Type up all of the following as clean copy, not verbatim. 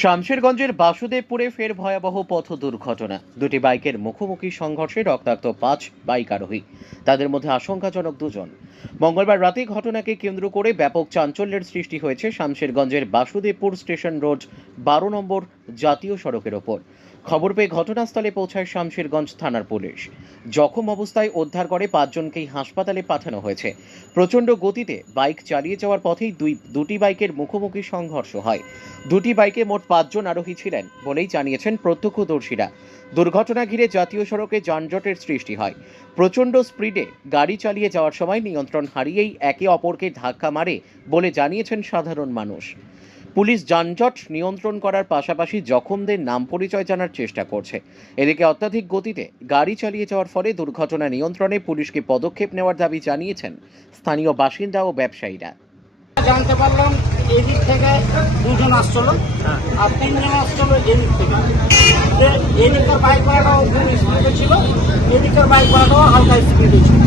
শামশেরগঞ্জের বাসুদেবপুরে ফের ভয়াবহ পথ দুর্ঘটনা। দুটি বাইকের মুখোমুখি সংঘর্ষে রক্তাক্ত 5 বাইক আরোহী, তাদের মধ্যে আশঙ্কাজনক 2 জন। মঙ্গলবার রাতে ঘটনাকে কেন্দ্র করে ব্যাপক চাঞ্চল্যের সৃষ্টি হয়েছে শামশেরগঞ্জের বাসুদেবপুর স্টেশন রোড 12 নম্বর জাতীয় সড়কের ওপর। খবর পেয়ে ঘটনাস্থলে পৌঁছায় শামশেরগঞ্জ থানার পুলিশ। জখম অবস্থায় উদ্ধার করে 5 জনকেই হাসপাতালে পাঠানো হয়েছে। প্রচণ্ড গতিতে বাইক চালিয়ে যাওয়ার পথেই দুটি বাইকের মুখোমুখি সংঘর্ষ হয়। দুটি বাইকে মোট 5 জন আরোহী ছিলেন বলেই জানিয়েছেন প্রত্যক্ষদর্শীরা। দুর্ঘটনা ঘিরে জাতীয় সড়কে যানজটের সৃষ্টি হয়। প্রচণ্ড স্পিডে গাড়ি চালিয়ে যাওয়ার সময় নিয়ন্ত্রণ হারিয়েই একে অপরকে ধাক্কা মারে বলে জানিয়েছেন সাধারণ মানুষ। পুলিশ যানজট নিয়ন্ত্রণ করার পাশাপাশি জখমদের নাম পরিচয় জানার চেষ্টা করছে। এদিকে অত্যাধিক গতিতে গাড়ি চালিয়ে যাওয়ার ফলে দুর্ঘটনা নিয়ন্ত্রণে পুলিশকে পদক্ষেপ নেওয়ার দাবি জানিয়েছেন স্থানীয় বাসিন্দা ও ব্যবসায়ীরা। জানতে পারলাম এদিক থেকে 2 জন আসছিল আর 3 জন আসছিল এদিক থেকে। এদিকের বাইক ভাড়াটাও খুব স্পিডে ছিল, এদিকের বাইক ভাড়াটাও হালকা স্পিডে ছিল।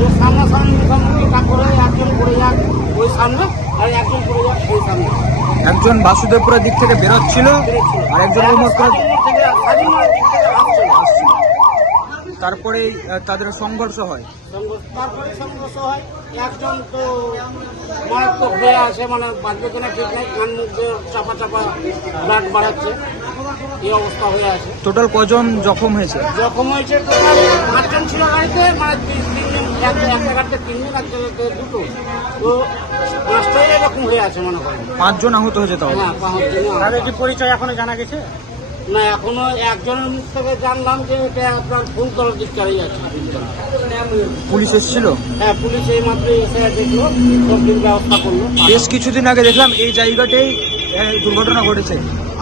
তো সামনাসামনি মুখোমুখি তারপরে একজন পড়ে যাক ওই সামনে আর একজন পড়ে যাক ওই সামনে। একজন বাসুদেবপুরের দিক থেকে বেরোচ্ছিল আর একজন তারপরে তাদের সংঘর্ষ হয়। তারপরে সংঘর্ষ হয়, একজন তো মারাত্মক হয়ে আছে, মানে বাঁচবে কিনা ঠিক নাই, কান মুখ দিয়ে চাপা চাপা ব্লাড বাড়াচ্ছে, এই অবস্থা হয়ে আছে। টোটাল কজন জখম হয়েছে? জখম হয়েছে টোটাল 5 জন ছিল গাড়িতে, মানে 3 জন, একটা গাড়িতে 3 জন, একটা গাড়িতে 2 টো, তো 5টাই এরকম হয়ে আছে মনে করেন। 5 জন আহত হয়েছে তাহলে? হ্যাঁ, 5 জন। তাদের কি পরিচয় এখনো জানা গেছে? না, এখনো একজনের মুখ থেকে জানলাম যে এটা আপনার ফুলতলার দিক চালিয়ে যাচ্ছে। পুলিশ এসেছিল? হ্যাঁ, পুলিশ এই মাত্র এসে দেখলো, সব দিন ব্যবস্থা করলো। বেশ কিছুদিন আগে দেখলাম এই জায়গাতেই দুর্ঘটনা ঘটেছে।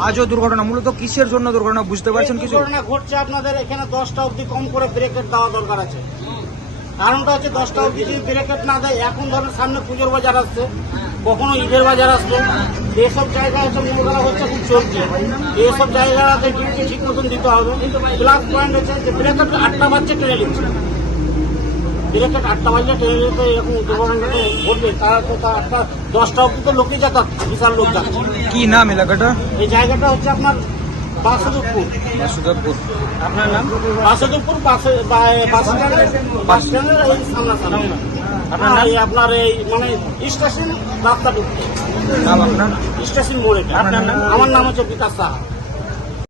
আজও দুর্ঘটনা। মূলত কিসের জন্য দুর্ঘটনা বুঝতে পারছেন কিছু? দুর্ঘটনা ঘটছে আপনাদের এখানে 10টা অবধি কম করে ব্রেকেট দেওয়া দরকার আছে। কারণটা হচ্ছে 10টা অবধি যদি ব্রেকেট না দেয়, এখন ধরেন সামনে পুজোর বাজার আসছে, কখনো ঈদের বাজার আসছে, এইসব জায়গায় হচ্ছে মূলধারা হচ্ছে খুব চলছে। এইসব জায়গাতে ডিউটি ঠিক মতন দিতে হবে। প্লাস পয়েন্ট হচ্ছে যে ব্রেকেট 8টা বাজছে ট্রেনে দিচ্ছে, ব্রেকেট 8টা বাজলে ট্রেনে দিতে এরকম দুর্ঘটনা ঘটবে। তারা তো 10টা অবধি তো লোকই যাতায়াত, বিশাল লোক যাচ্ছে। কি নাম এলাকাটা? এই জায়গাটা হচ্ছে আপনার বাসুদেবপুর। বাসুদেবপুর। আপনার নাম? বাসুদেবপুর বাস স্ট্যান্ডের এই সামনাসামনি। আপনার এই মানে স্টেশন রাস্তা ঢুকছে, নাম আপনার? স্টেশন মোড়ে। আপনার নাম? আমার নাম হচ্ছে বিকাশ সাহা।